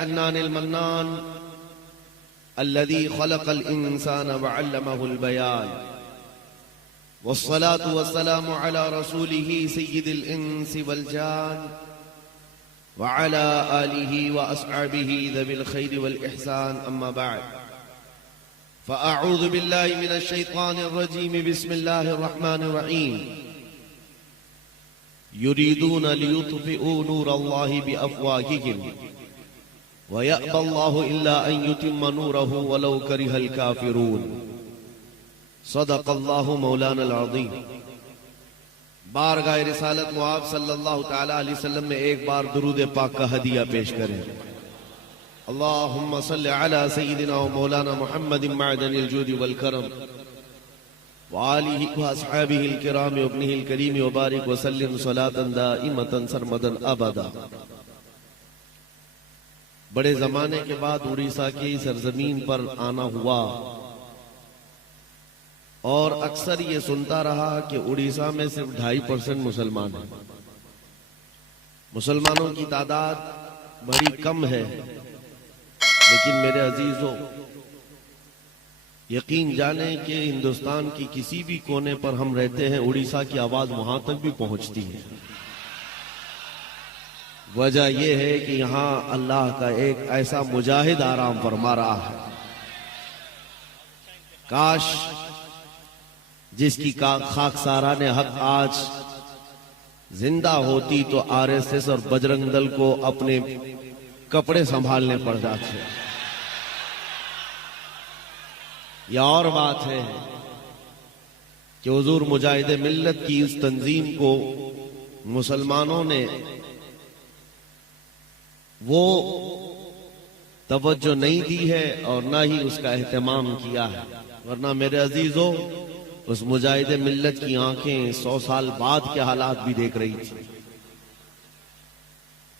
الحنان المنان الذي خلق الإنسان وعلمه البيان والصلاة والسلام على رسوله سيد الإنس والجان وعلى آله وأصحابه ذوي الخير والإحسان أما بعد فأعوذ بالله من الشيطان الرجيم بسم الله الرحمن الرحيم يريدون ليطفئوا نور الله بأفواههم ويأبى الله إلا أن يتم نوره ولو كره الكافرون صدق الله مولانا العظيم. بارگاہ رسالت معاب صلی اللہ تعالی علیہ وسلم میں ایک بار درود پاک کا ہدیہ پیش کریں. اللہم صل علی سیدنا و مولانا محمد معدن الجود والکرم وآلہ واصحابہ الکرام وابنہ الکریم وبارک وسلم صلاة دائمتا سرمدا ابدا. بڑے زمانے کے بعد اڑیسہ کی سرزمین پر آنا ہوا اور اکثر یہ سنتا رہا کہ اڑیسہ میں صرف 2.5% مسلمان ہیں. مسلمانوں کی تعداد بڑی کم ہے، لیکن میرے عزیزوں یقین جانیں کہ ہندوستان کی کسی بھی کونے پر ہم رہتے ہیں اڑیسہ کی آواز وہاں تک بھی پہنچتی ہے. وجہ یہ ہے کہ یہاں اللہ کا ایک ایسا مجاہد آرام فرما رہا ہے. کاش جس کی خاکساران حق آج زندہ ہوتی تو RSS اور بجرنگ دل کو اپنے کپڑے سنبھالنے پڑ جاتے. یہ اور بات ہے کہ حضور مجاہد ملت کی اس تنظیم کو مسلمانوں نے وہ توجہ نہیں دی ہے اور نہ ہی اس کا اہتمام کیا ہے، ورنہ میرے عزیزوں اس مجاہد ملت کی آنکھیں 100 سال بعد کے حالات بھی دیکھ رہی تھی.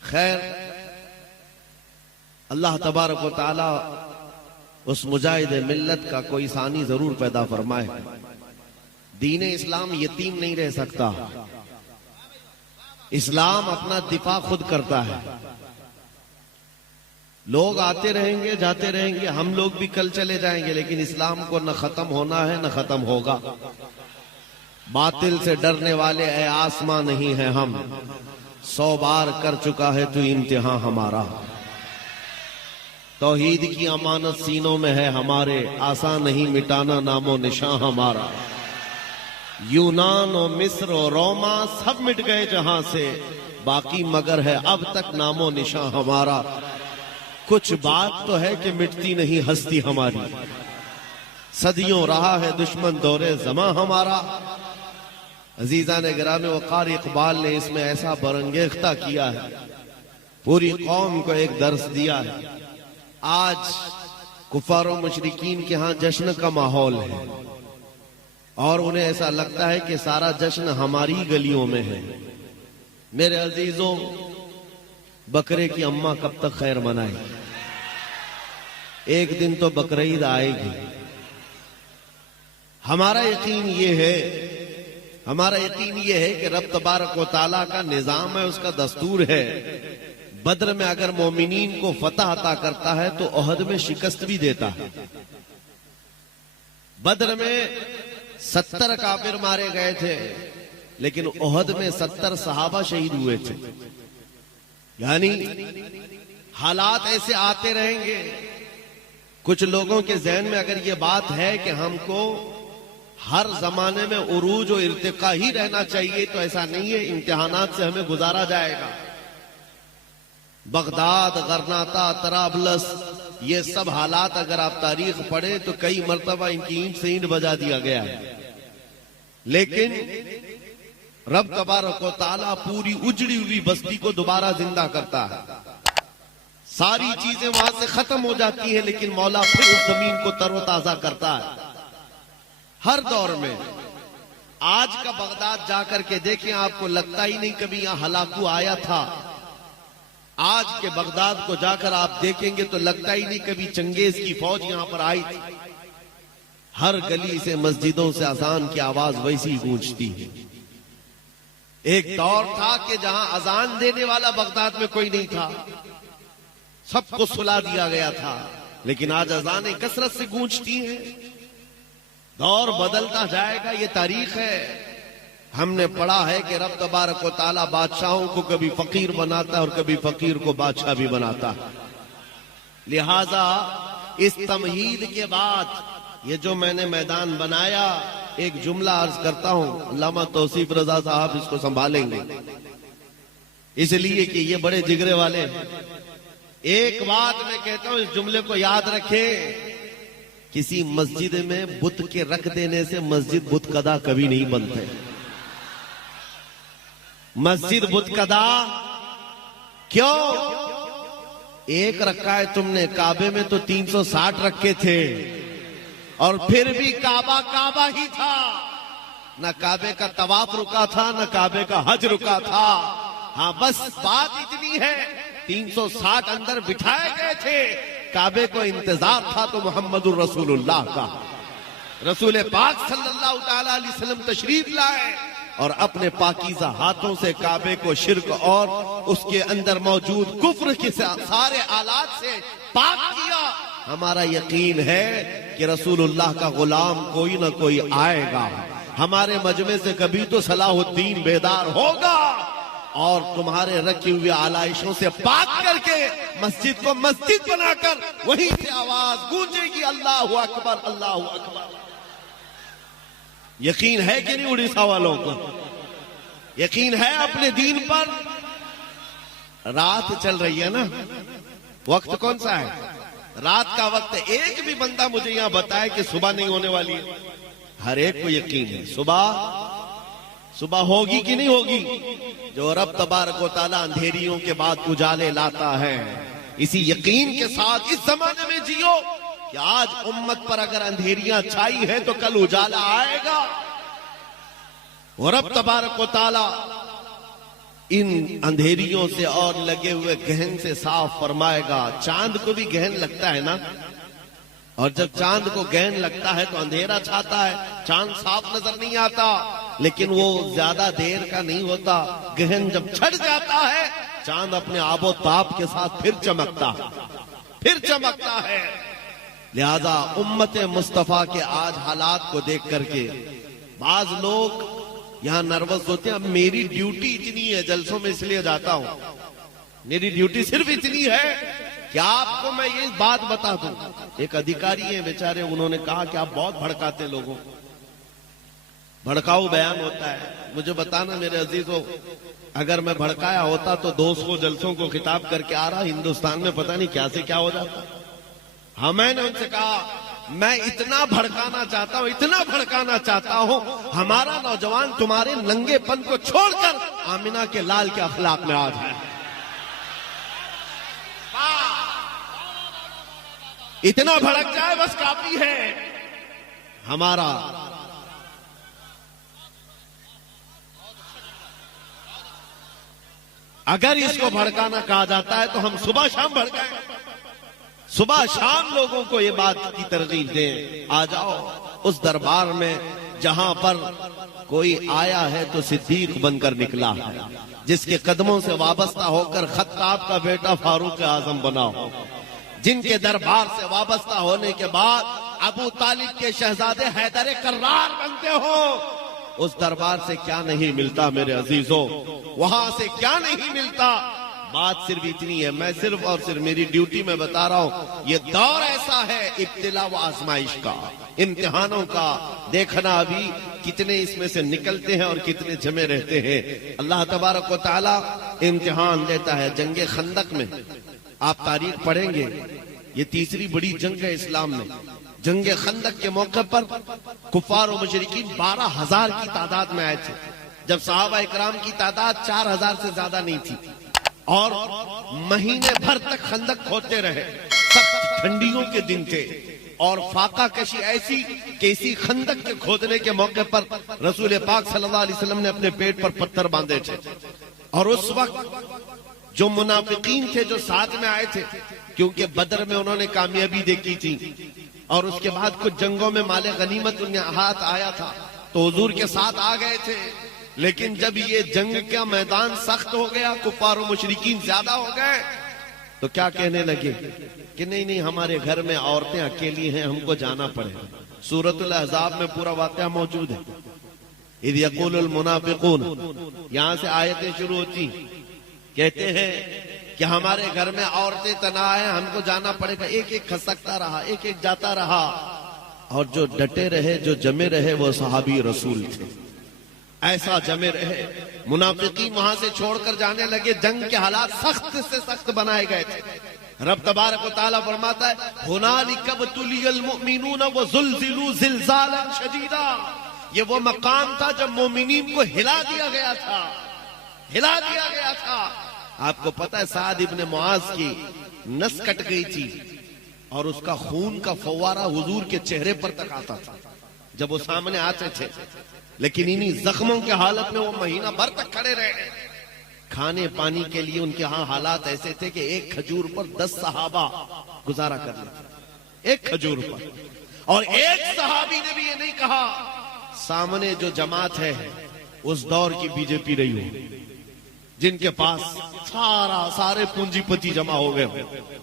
خیر، اللہ تبارک و تعالی اس مجاہد ملت کا کوئی ثانی ضرور پیدا فرمائے. دین اسلام یتیم نہیں رہ سکتا. اسلام اپنا دفاع خود کرتا ہے. لوگ آتے رہیں گے جاتے رہیں گے، ہم لوگ بھی کل چلے جائیں گے، لیکن اسلام کو نہ ختم ہونا ہے نہ ختم ہوگا. باطل سے ڈرنے والے اے آسمان نہیں ہیں ہم، 100 بار کر چکا ہے تو امتحان ہمارا. توحید کی امانت سینوں میں ہے ہمارے، آسان نہیں مٹانا نام و نشان ہمارا. یونان و مصر و روما سب مٹ گئے جہاں سے، باقی مگر ہے اب تک نام و نشان ہمارا. کچھ بات تو ہے کہ مٹتی نہیں ہستی ہماری، صدیوں رہا ہے دشمن دورے زماں ہمارا. عزیزان گرامی وقار اقبال نے اس میں ایسا برانگیختہ کیا ہے، پوری قوم کو ایک درس دیا ہے. آج کفار و مشرکین کے ہاں جشن کا ماحول ہے اور انہیں ایسا لگتا ہے کہ سارا جشن ہماری گلیوں میں ہے. میرے عزیزوں بکرے کی اماں کب تک خیر منائے؟ ایک دن تو بقرعید آئے گی. ہمارا یقین یہ ہے کہ رب تبارک و تعالیٰ کا نظام ہے، اس کا دستور ہے. بدر میں اگر مومنین کو فتح عطا کرتا ہے تو احد میں شکست بھی دیتا ہے. بدر میں 70 کافر مارے گئے تھے، لیکن احد میں 70 صحابہ شہید ہوئے تھے. یعنی حالات ایسے آتے رہیں گے. کچھ لوگوں کے ذہن میں اگر یہ بات ہے کہ ہم کو ہر زمانے میں عروج و ارتقاء ہی رہنا چاہیے تو ایسا نہیں ہے. امتحانات سے ہمیں گزارا جائے گا. بغداد، غرناطہ، طرابلس، یہ سب حالات اگر آپ تاریخ پڑھیں تو کئی مرتبہ ان کی اینٹ سے اینٹ بجا دیا گیا ہے، لیکن رب تبارک و تعالیٰ پوری اجڑی ہوئی بستی کو دوبارہ زندہ کرتا ہے. ساری چیزیں وہاں سے ختم ہو جاتی ہیں، لیکن مولا پھر اس زمین کو تر و تازہ کرتا ہے. ہر دور میں آج کا بغداد جا کر کے دیکھیں، آپ کو لگتا ہی نہیں کبھی یہاں ہلاکو آیا تھا. آج کے بغداد کو جا کر آپ دیکھیں گے تو لگتا ہی نہیں کبھی چنگیز کی فوج یہاں پر آئی تھی. ہر گلی سے مسجدوں سے اذان کی آواز ویسی گونجتی ہے. ایک دور تھا کہ جہاں اذان دینے والا بغداد میں کوئی نہیں تھا. سب کو سلا دیا گیا تھا، لیکن آج اذانیں کثرت سے گونجتی ہیں۔ دور بدلتا جائے گا، یہ تاریخ ہے۔ ہم نے پڑھا ہے کہ رب تبارک و تعالیٰ بادشاہوں کو کبھی فقیر بناتا ہے اور کبھی فقیر کو بادشاہ بھی بناتا ہے۔ لہذا اس تمہید کے بعد یہ جو میں نے میدان بنایا، ایک جملہ عرض کرتا ہوں، علامہ توصیف رضا صاحب اس کو سنبھالیں گے، اس لیے کہ یہ بڑے جگرے والے ہیں۔ ایک بات میں کہتا ہوں، اس جملے کو یاد رکھیں، کسی مسجد میں بت کے رکھ دینے سے مسجد بت کدا کبھی نہیں بنتے۔ مسجد بت کدا کیوں؟ ایک رکھا ہے تم نے، کعبے میں تو 360 رکھے تھے، اور پھر بھی کعبہ کعبہ ہی تھا، نہ کعبے کا طواف رکا تھا نہ کعبے کا حج رکا تھا۔ ہاں بس بات اتنی ہے، 360 اندر بٹھائے گئے تھے، کعبے کو انتظار تھا تو محمد الرسول اللہ کا۔ رسول پاک صلی اللہ تعالی علیہ وسلم تشریف لائے اور اپنے پاکیزہ ہاتھوں سے کعبے کو شرک اور اس کے اندر موجود کفر کے سارے آلات سے پاک کیا۔ ہمارا یقین ہے کہ رسول اللہ کا غلام کوئی نہ کوئی آئے گا، ہمارے مجمع سے کبھی تو صلاح الدین بیدار ہوگا، اور تمہارے رکھی ہوئے آلائشوں سے پاک کر کے مسجد کو مسجد بنا کر وہیں سے آواز گونجے گی، اللہ اکبر اللہ اکبر۔ یقین ہے کہ نہیں اڑیسہ والوں کو؟ یقین ہے اپنے دین پر؟ رات چل رہی ہے نا، وقت کون سا ہے؟ رات کا وقت ہے۔ ایک بھی بندہ مجھے یہاں بتائے کہ صبح نہیں ہونے والی ہے؟ ہر ایک کو یقین ہے صبح ہوگی کہ نہیں ہوگی؟ جو رب تبارک و تعالیٰ اندھیریوں کے بعد اجالے لاتا ہے، اسی یقین کے ساتھ اس زمانے میں جیو کہ آج امت پر اگر اندھیریاں چھائی ہیں تو کل اجالا آئے گا، اور رب تبارک و تعالیٰ ان اندھیریوں سے اور لگے ہوئے گہن سے صاف فرمائے گا۔ چاند کو بھی گہن لگتا ہے نا، اور جب چاند کو گہن لگتا ہے تو اندھیرا چھاتا ہے، چاند صاف نظر نہیں آتا، لیکن وہ زیادہ دیر کا نہیں ہوتا، گہن جب چھٹ جاتا ہے چاند اپنے آب و تاب کے ساتھ پھر چمکتا ہے۔ لہذا امت مصطفیٰ کے آج حالات کو دیکھ کر کے بعض لوگ یہاں نروس ہوتے ہیں۔ اب میری ڈیوٹی اتنی ہے، جلسوں میں اس لیے جاتا ہوں، میری ڈیوٹی صرف اتنی ہے کہ آپ کو میں یہ بات بتا دوں۔ ایک ادھیکاری ہیں بیچارے، انہوں نے کہا کہ آپ بہت بھڑکاتے لوگوں، بھڑکاؤ بیان ہوتا ہے۔ مجھے بتانا میرے عزیزوں، اگر میں بھڑکایا ہوتا تو 200 جلسوں کو خطاب کر کے آ رہا، ہندوستان میں پتہ نہیں کیا سے کیا ہو جاتا۔ ہاں میں نے ان سے کہا میں اتنا بھڑکانا چاہتا ہوں، ہمارا نوجوان تمہارے ننگے پن کو چھوڑ کر آمنہ کے لال کے اخلاق میں آ جائے، اتنا بھڑک جائے بس کافی ہے۔ ہمارا اگر اس کو بھڑکانا کہا جاتا ہے تو ہم صبح شام بھڑکائیں، صبح شام لوگوں کو یہ بات کی ترغیب دیں، آ جاؤ اس دربار میں جہاں پر کوئی آیا ہے تو صدیق بن کر نکلا ہے، جس کے قدموں سے وابستہ ہو کر خطاب کا بیٹا فاروق اعظم بنا ہو، جن کے دربار سے وابستہ ہونے کے بعد ابو طالب کے شہزادے حیدر کرار بنتے ہو، اس دربار سے کیا نہیں ملتا میرے عزیزوں، وہاں سے کیا نہیں ملتا۔ بات صرف اتنی ہے، میں صرف اور صرف میری ڈیوٹی میں بتا رہا ہوں، یہ دور ایسا ہے ابتلا و آزمائش کا، امتحانوں کا، دیکھنا ابھی کتنے اس میں سے نکلتے ہیں اور کتنے جمے رہتے ہیں۔ اللہ تبارک و تعالی امتحان دیتا ہے۔ جنگ خندق میں آپ تاریخ پڑھیں گے، یہ تیسری بڑی جنگ ہے اسلام میں۔ جنگ خندق کے موقع پر کفار و مشرکین 12,000 کی تعداد میں آئے تھے، جب صحابہ اکرام کی تعداد 4,000 سے زیادہ نہیں تھی، اور مہینے بھر تک خندق کھودتے رہے۔ سخت ٹھنڈیوں کے دن تھے اور فاقہ کشی ایسی کہ اسی خندق کے کھودنے کے موقع پر رسول پاک صلی اللہ علیہ وسلم نے اپنے پیٹ پر پتھر باندھے تھے، اور اس وقت جو منافقین تھے جو ساتھ میں آئے تھے، کیونکہ بدر میں انہوں نے کامیابی دیکھی تھی اور اس کے بعد کچھ جنگوں میں مال غنیمت ان ہاتھ آیا تھا تو حضور کے ساتھ آ گئے تھے، لیکن جب یہ جنگ کا میدان سخت ہو گیا، کفار و مشرکین زیادہ ہو گئے، تو کیا کہنے لگے کہ نہیں ہمارے گھر میں عورتیں اکیلی ہیں، ہم کو جانا پڑے. سورۃ الاحزاب میں پورا واقعہ موجود ہے. اذ یقول المنافقون، یہاں سے آیتیں شروع ہوتی، کہتے ہیں کہ ہمارے گھر میں عورتیں تنہا ہیں، ہم کو جانا پڑے گا. ایک ایک کھسکتا رہا، ایک ایک جاتا رہا، اور جو ڈٹے رہے، جو جمے رہے، وہ صحابی رسول تھے. ایسا جمے رہے. منافقین وہاں سے چھوڑ کر جانے لگے. جنگ کے حالات سخت سے سخت بنائے گئے تھے. رب تبارک و تعالیٰ فرماتا ہے هُنَالِكَ ابْتُلِيَ الْمُؤْمِنُونَ وَزُلْزِلُوا زِلْزَالًا شَدِيدًا. یہ وہ مقام تھا جب مومنین کو ہلا دیا گیا تھا، ہلا دیا گیا تھا. آپ کو پتہ ہے سعد ابن معاذ کی نس کٹ گئی تھی اور اس کا خون کا فوارہ حضور کے چہرے پر تک آتا تھا جب وہ سامنے آتے تھے. لیکن انہی زخموں کے حالت میں وہ مہینہ بھر تک کھڑے رہے. کھانے پانی کے لیے ان کے ہاں حالات ایسے تھے کہ ایک کھجور پر 10 صحابہ گزارا کر لیتے، ایک کھجور پر. اور ایک صحابی نے بھی یہ نہیں کہا سامنے جو جماعت ہے اس دور کی بی جے پی رہی ہو، جن کے پاس سارے پونجی پتی جمع ہو گئے ہو،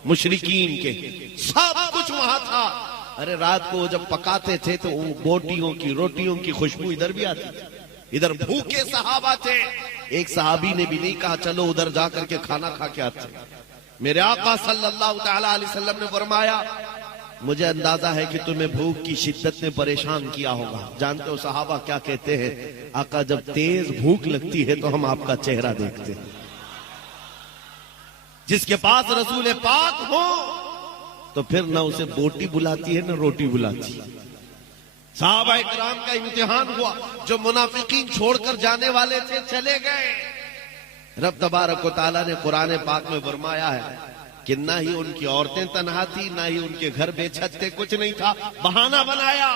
مشرکین کے سب کچھ وہاں تھا. ارے رات کو جب پکاتے تھے تو بوٹیوں کی روٹیوں کی خوشبو ادھر بھی آتی تھی. ادھر بھوکے صحابہ تھے. ایک صحابی نے بھی نہیں کہا چلو ادھر جا کر کے کھانا کھا کے آتے. میرے آقا صلی اللہ تعالی علیہ وسلم نے فرمایا مجھے اندازہ ہے کہ تمہیں بھوک کی شدت نے پریشان کیا ہوگا. جانتے ہو صحابہ کیا کہتے ہیں؟ آقا جب تیز بھوک لگتی ہے تو ہم آپ کا چہرہ دیکھتے ہیں. جس کے پاس رسول پاک ہو تو پھر نہ اسے بوٹی بلاتی ہے نہ روٹی بلاتی ہے. صحابہ اکرام کا امتحان ہوا. جو منافقین چھوڑ کر جانے والے تھے چلے گئے. رب تبارک و تعالیٰ نے قرآن پاک میں فرمایا ہے کہ نہ ہی ان کی عورتیں تنہا تھی، نہ ہی ان کے گھر بے چھت تھے، کچھ نہیں تھا، بہانہ بنایا.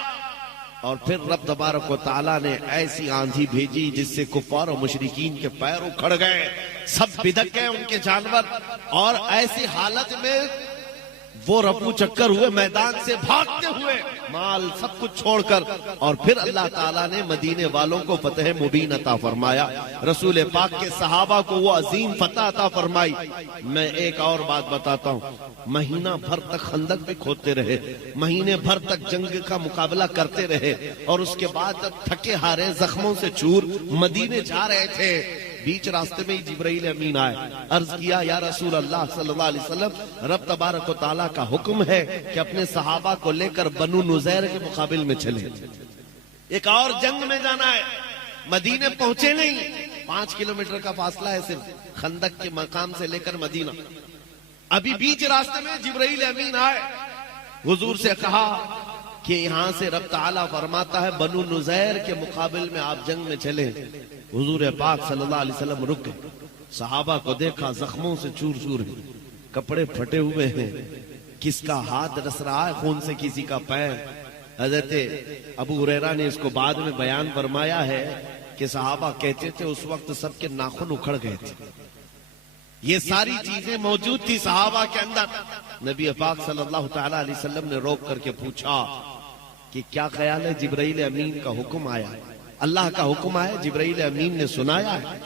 اور پھر رب تبارک و تعالیٰ نے ایسی آندھی بھیجی جس سے کفار و مشرکین کے پیر اکھڑ گئے، سب بدک گئے ان کے جانور. اور ایسی حالت میں وہ رفو چکر ہوئے، میدان سے بھاگتے ہوئے، مال سب کچھ چھوڑ کر. اور پھر اللہ تعالیٰ نے مدینے والوں کو فتح مبین عطا فرمایا. رسول پاک کے صحابہ کو وہ عظیم فتح عطا فرمائی. میں ایک اور بات بتاتا ہوں. مہینہ بھر تک خندق بھی کھودتے رہے، مہینے بھر تک جنگ کا مقابلہ کرتے رہے. اور اس کے بعد جب تھکے ہارے زخموں سے چور مدینے جا رہے تھے، بیچ راستے میں جبرائیل امین آئے. عرض کیا یا رسول اللہ صلی اللہ علیہ وسلم، رب تبارک و تعالیٰ کا حکم ہے کہ اپنے صحابہ کو لے کر بنو نذیر کے مقابل میں چلے، ایک اور جنگ میں جانا ہے. مدینے پہنچے نہیں، 5 کلومیٹر کا فاصلہ ہے صرف خندق کے مقام سے لے کر مدینہ. ابھی بیچ راستے میں جبرائیل امین آئے، حضور سے کہا کہ یہاں سے رب تعالیٰ فرماتا ہے بنو نذیر کے مقابل میں آپ جنگ میں چلیں. حضور پاک صلی اللہ علیہ وسلم رک گئے. صحابہ کو دیکھا زخموں سے چور چور ہیں، کپڑے پھٹے ہوئے ہیں، کس کا ہاتھ رس رہا ہے خون سے، کسی کا پیر. حضرت ابو ہریرہ نے اس کو بعد میں بیان فرمایا ہے کہ صحابہ کہتے تھے اس وقت سب کے ناخن اکھڑ گئے تھے. یہ ساری چیزیں موجود تھی صحابہ کے اندر. نبی پاک صلی اللہ تعالی علیہ وسلم نے روک کر کے پوچھا کہ کیا خیال ہے؟ جبرائیل امین کا حکم آیا، اللہ کا حکم آیا، جبرائیل امین نے سنایا ہے،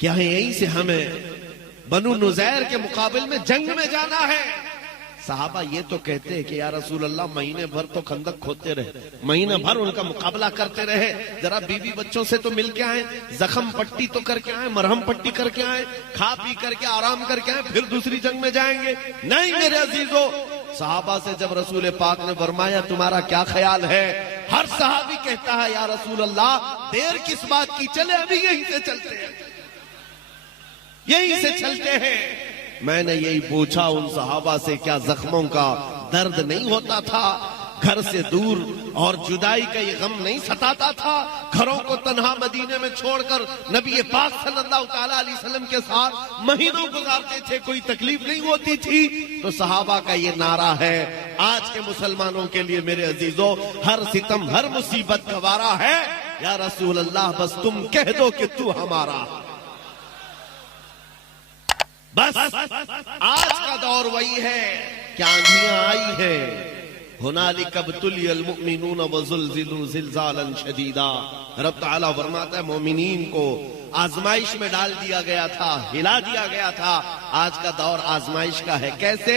کیا یہیں سے ہمیں بنو نذیر کے مقابل میں جنگ میں جانا ہے؟ صحابہ یہ تو کہتے ہیں کہ یا رسول اللہ مہینے بھر تو خندق کھودتے رہے، مہینے بھر ان کا مقابلہ کرتے رہے، ذرا بیوی بچوں سے تو مل کے آئیں، زخم پٹی تو کر کے آئیں، مرہم پٹی کر کے آئیں، کھا پی کر کے آرام کر کے آئیں، پھر دوسری جنگ میں جائیں گے. نہیں میرے عزیزو، صحابہ سے جب رسول پاک نے فرمایا تمہارا کیا خیال ہے، ہر صحابی کہتا ہے یا رسول اللہ دیر کس بات کی، چلے ابھی یہیں سے چلتے ہیں، یہیں سے چلتے ہیں. میں نے یہی پوچھا ان صحابہ سے کیا زخموں کا درد نہیں ہوتا تھا؟ گھر سے دور اور جدائی کا یہ غم نہیں ستاتا تھا؟ گھروں کو تنہا مدینے میں چھوڑ کر نبی پاک صلی اللہ تعالی علیہ وسلم کے ساتھ مہینوں گزارتے تھے، کوئی تکلیف نہیں ہوتی تھی. تو صحابہ کا یہ نعرہ ہے آج کے مسلمانوں کے لیے میرے عزیزو، ہر ستم ہر مصیبت گوارا ہے، یا رسول اللہ بس تم کہہ دو کہ تو ہمارا. بس آج کا دور وہی ہے کہ آندھیاں آئی ہے، ہنالک ابتلی المؤمنون وزلزلوا زلزالا شدیدا. رب تعالیٰ فرماتا ہے مومنین کو آزمائش میں ڈال دیا گیا تھا، ہلا دیا گیا تھا. آج کا دور آزمائش کا ہے. کیسے؟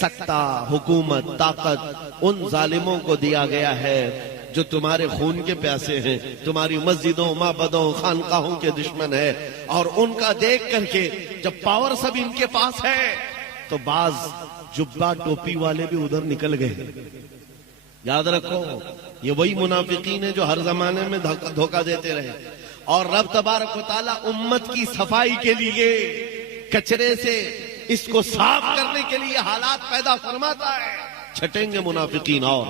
سکتہ، حکومت، طاقت ان ظالموں کو دیا گیا ہے جو تمہارے خون کے پیاسے ہیں، تمہاری مسجدوں، معبدوں، خانقاہوں کے دشمن ہے. اور ان کا دیکھ کر کے جب پاور سب ان کے پاس ہے تو بعض جبہ ٹوپی والے بھی ادھر نکل گئے. یاد رکھو یہ وہی منافقین ہیں جو ہر زمانے میں دھوکہ دیتے رہے. اور رب تبارک و تعالیٰ امت کی صفائی کے لیے کچرے سے اس کو صاف کرنے کے لیے حالات پیدا فرماتا ہے. چھٹیں گے منافقین. اور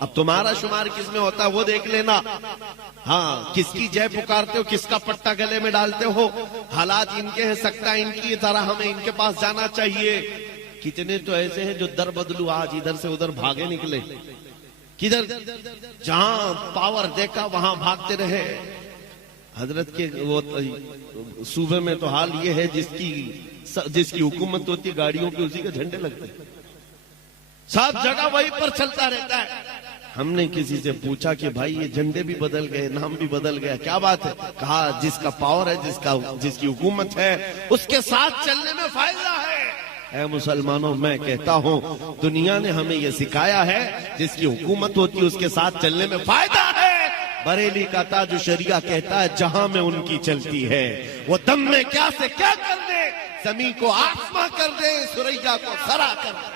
اب تمہارا شمار کس میں ہوتا ہے وہ دیکھ لینا. ہاں کس کی جے پکارتے ہو، کس کا پٹا گلے میں ڈالتے ہو. حالات ان کے ہیں، سکتا ان کی طرح ہمیں ان کے پاس جانا چاہیے. کتنے تو ایسے ہیں جو در بدلو آج ادھر سے ادھر بھاگے نکلے. کدھر جہاں پاور دیکھا وہاں بھاگتے رہے. حضرت کے وہ صوبے میں تو حال یہ ہے جس کی حکومت ہوتی ہے گاڑیوں پہ اسی کے جھنڈے لگتے ہیں. سب جگہ وہی پر چلتا رہتا ہے. ہم نے کسی سے پوچھا کہ بھائی یہ جھنڈے بھی بدل گئے، نام بھی بدل گیا، کیا بات ہے؟ کہا جس کا پاور ہے، جس کی حکومت ہے اس کے ساتھ چلنے میں فائدہ ہے. اے مسلمانوں میں کہتا ہوں دنیا نے ہمیں یہ سکھایا ہے جس کی حکومت ہوتی ہے اس کے ساتھ چلنے میں فائدہ ہے. بریلی کا تاج شریعہ کہتا ہے جہاں میں ان کی چلتی ہے وہ دم میں کیا سے کیا کر دے، زمین کو آسماں کر دے، سریا کو سرا کر دے.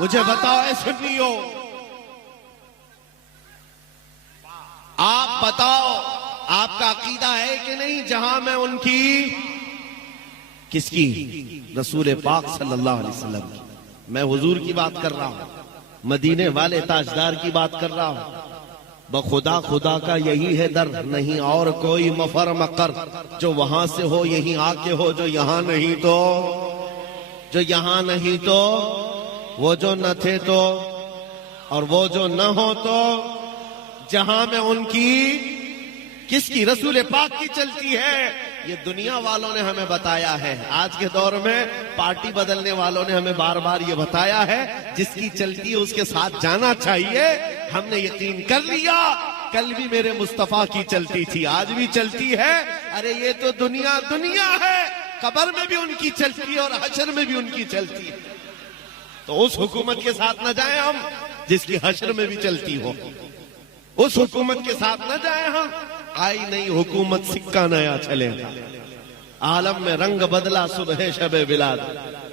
مجھے بتاؤ اے سنیو، آپ بتاؤ آپ کا عقیدہ ہے کہ نہیں جہاں میں ان کی، کس کی؟ رسول پاک صلی اللہ علیہ وسلم کی. میں حضور کی بات کر رہا ہوں، مدینے والے تاجدار کی بات کر رہا ہوں. بخدا خدا کا یہی ہے در، نہیں اور کوئی مفر مقر. جو وہاں سے ہو یہیں آ کے ہو، جو یہاں نہیں تو، جو یہاں نہیں تو، وہ جو نہ تھے تو، اور وہ جو نہ ہو تو، جہاں میں ان کی، کس کی؟ رسول پاک کی چلتی ہے. یہ دنیا والوں نے ہمیں بتایا ہے. آج کے دور میں پارٹی بدلنے والوں نے ہمیں بار بار یہ بتایا ہے جس کی چلتی ہے اس کے ساتھ جانا چاہیے. ہم نے یقین کر لیا کل بھی میرے مصطفیٰ کی چلتی تھی، آج بھی چلتی ہے. ارے یہ تو دنیا ہے، قبر میں بھی ان کی چلتی ہے اور حشر میں بھی ان کی چلتی ہے. تو اس حکومت کے ساتھ نہ جائیں ہم جس کی حشر میں بھی چلتی ہو. اس حکومت کے ساتھ نہ جائیں ہم. آئی نئی حکومت سکہ نیا چلے گا. عالم میں رنگ بدلا صبح شب بلاد.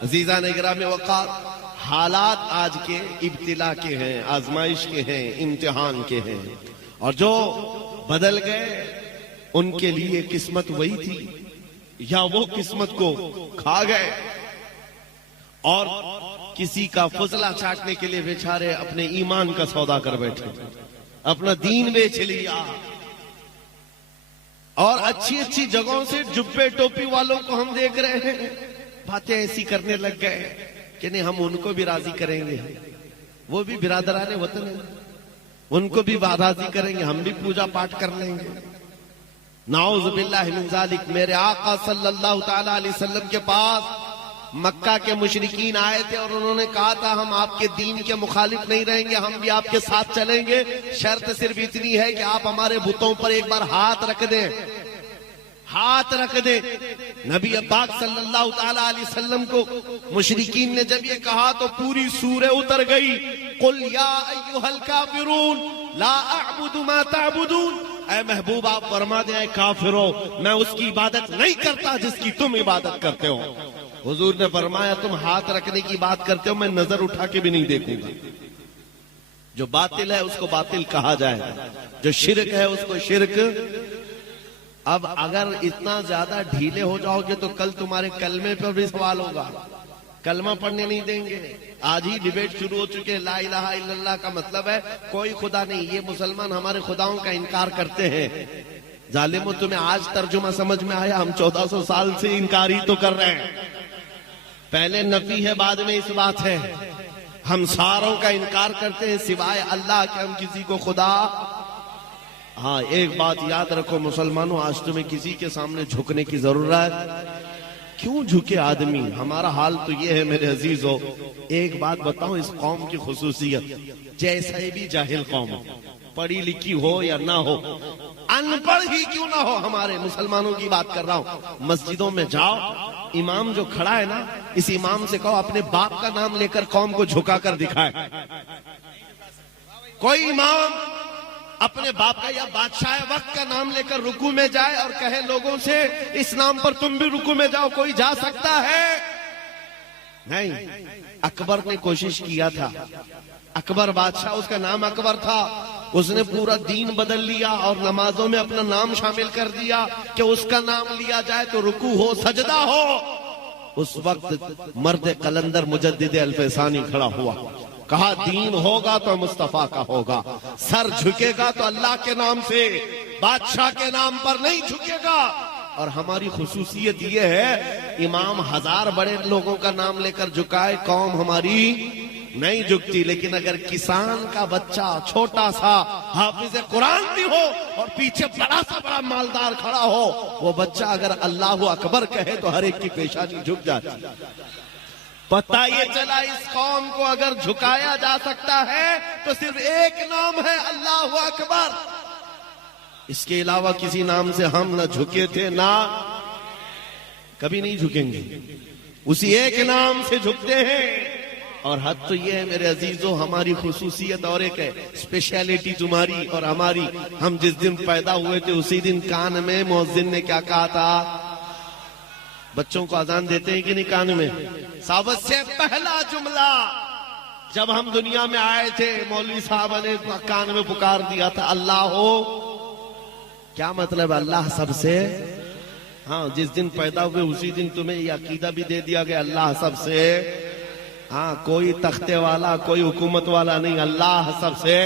عزیزان اکرام وقار، حالات آج کے ابتلا کے ہیں، آزمائش کے ہیں، امتحان کے ہیں. اور جو بدل گئے ان کے لیے قسمت وہی تھی یا وہ قسمت کو کھا گئے اور کسی کا فضلہ چاٹنے کے لیے بیچارے اپنے ایمان کا سودا کر بیٹھے، اپنا دین بیچ لیا. اور اچھی اچھی جگہوں سے جبے ٹوپی والوں کو ہم دیکھ رہے ہیں باتیں ایسی کرنے لگ گئے کہ نہیں ہم ان کو بھی راضی کریں گے. وہ بھی برادران وطن ہیں، ان کو بھی راضی کریں گے، ہم بھی پوجا پاٹ کر لیں گے. نعوذ باللہ من ذالک. میرے آقا صلی اللہ تعالی علیہ وسلم کے پاس مکہ کے مشرکین آئے تھے اور انہوں نے کہا تھا ہم آپ کے دین کے مخالف نہیں رہیں گے، ہم بھی آپ کے ساتھ چلیں گے، شرط صرف اتنی ہے کہ آپ ہمارے بتوں پر ایک بار ہاتھ رکھ دیں. ہاتھ رکھ دیں. نبی پاک صلی اللہ تعالی علیہ وسلم کو مشرکین نے جب یہ کہا تو پوری سورہ اتر گئی. قل یا ایھا الکافرون لا اعبد ما تعبدون. اے محبوب آپ فرما دیں اے کافرو میں اس کی عبادت نہیں کرتا جس کی تم عبادت کرتے ہو. حضور نے فرمایا تم ہاتھ رکھنے کی بات کرتے ہو، میں نظر اٹھا کے بھی نہیں دیکھوں گا. جو باطل ہے اس کو باطل کہا جائے، جو شرک ہے اس کو شرک. اب اگر اتنا زیادہ ڈھیلے ہو جاؤ گے تو کل تمہارے کلمے پر بھی سوال ہوگا. کلمہ پڑھنے نہیں دیں گے. آج ہی ڈیبیٹ شروع ہو چکے. لا الہ الا اللہ کا مطلب ہے کوئی خدا نہیں. یہ مسلمان ہمارے خداؤں کا انکار کرتے ہیں. ظالموں تمہیں آج ترجمہ سمجھ میں آیا؟ ہم 1400 سال سے انکار ہی تو کر رہے ہیں. پہلے نفی ہے بعد میں اس بات ہے. ہم ساروں کا انکار کرتے ہیں سوائے اللہ کے ہم کسی کو خدا. ہاں ایک بات یاد رکھو مسلمانوں، آج تمہیں کسی کے سامنے جھکنے کی ضرورت کیوں جھکے آدمی؟ ہمارا حال تو یہ ہے میرے عزیزو. ایک بات بتاؤں اس قوم کی خصوصیت، جیسے بھی جاہل قوم ہو، پڑھی لکھی ہو یا نہ ہو، ان پڑھ ہی کیوں نہ ہو، ہمارے مسلمانوں کی بات کر رہا ہوں، مسجدوں میں جاؤ، امام جو کھڑا ہے نا، اس امام سے کہو اپنے باپ کا نام لے کر قوم کو جھکا کر دکھائے. کوئی امام اپنے باپ کا یا بادشاہ وقت کا نام لے کر رکوع میں جائے اور کہے لوگوں سے اس نام پر تم بھی رکوع میں جاؤ، کوئی جا سکتا ہے؟ نہیں. اکبر نے کوشش کیا تھا، اکبر بادشاہ، اس کا نام اکبر تھا، اس نے پورا دین بدل لیا اور نمازوں میں اپنا نام شامل کر دیا کہ اس کا نام لیا جائے تو رکوع ہو، سجدہ ہو. اس وقت مرد قلندر مجدد الفسانی کھڑا ہوا، کہا دین ہوگا تو مصطفیٰ کا ہوگا، سر جھکے گا تو اللہ کے نام سے، بادشاہ کے نام پر نہیں جھکے گا. اور ہماری خصوصیت یہ ہے امام ہزار بڑے لوگوں کا نام لے کر جھکائے، قوم ہماری نہیں جھکتی. لیکن اگر کسان کا بچہ چھوٹا سا حافظ قرآن بھی ہو اور پیچھے بڑا سا بڑا مالدار کھڑا ہو، وہ بچہ اگر اللہ اکبر کہے تو ہر ایک کی پیشانی جھک جاتی. پتہ یہ چلا اس قوم کو اگر جھکایا جا سکتا ہے تو صرف ایک نام ہے، اللہ اکبر. اس کے علاوہ کسی نام سے ہم نہ جھکے تھے، نہ کبھی نہیں جھکیں گے، اسی ایک نام سے جھکتے ہیں. اور حد تو یہ ہے میرے عزیزو، ہماری خصوصیت اور ایک ہے، اسپیشیلٹی تمہاری اور ہماری. ہم جس دن پیدا ہوئے تھے اسی دن کان میں مؤذن نے کیا کہا تھا؟ بچوں کو اذان دیتے ہیں کہ نہیں کان میں؟ سب سے پہلا جملہ جب ہم دنیا میں آئے تھے مولوی صاحب نے کان میں پکار دیا تھا، اللہ ہو. کیا مطلب؟ اللہ سب سے. ہاں جس دن پیدا ہوئے اسی دن تمہیں یہ عقیدہ بھی دے دیا گیا اللہ سب سے. ہاں کوئی تختے والا کوئی حکومت والا نہیں، اللہ سب سے.